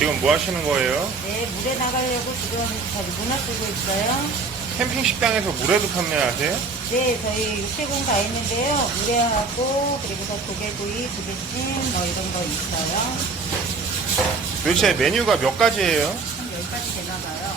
지금 뭐 하시는 거예요? 네, 물에 나가려고 지금 저기 문어 쓰고 있어요. 캠핑 식당에서 물회도 판매하세요? 네, 저희 육개공 다 있는데요. 물회하고 그리고서 조개구이, 조개찜 뭐 이런 거 있어요. 도대체 메뉴가 몇 가지예요? 한 10가지 되나 봐요.